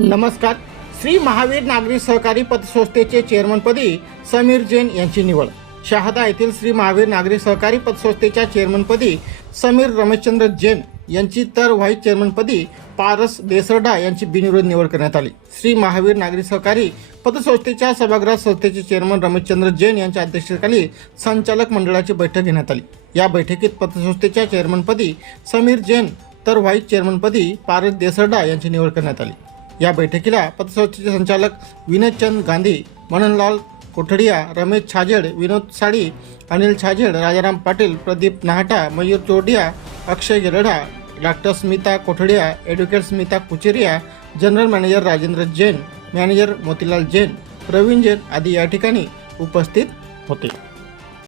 नमस्कार. श्री महावीर नागरी सहकारी पतसंस्थेचे चेअरमनपदी समीर जैन यांची निवड. शहादा येथील श्री महावीर नागरी सहकारी पतसंस्थेच्या चेअरमनपदी समीर रमेशचंद्र जैन यांची तर व्हाईस चेअरमनपदी पारस देसरडा यांची बिनविरोध निवड करण्यात आली. श्री महावीर नागरी सहकारी पतसंस्थेच्या सभागृह संस्थेचे चेअरमन रमेशचंद्र जैन यांच्या अध्यक्षतेखाली संचालक मंडळाची बैठक घेण्यात आली. या बैठकीत पतसंस्थेच्या चेअरमनपदी समीर जैन तर व्हाईस चेअरमनपदी पारस देसरडा यांची निवड करण्यात आली. या बैठकीला पतसंस्थेचे संचालक Vinodchand Gandhi Mananlal Kothadiya Ramesh Chhajed Vinod Sadi Anil Chhajed Rajaram Patil Pradeep Nahata Mayur Chordiya Akshay Gerda doctor Smita Kothadiya advocate Smita Kucheriya general manager Rajendra Jain manager Motilal Jain Pravin Jain आदी या ठिकाणी उपस्थित होते.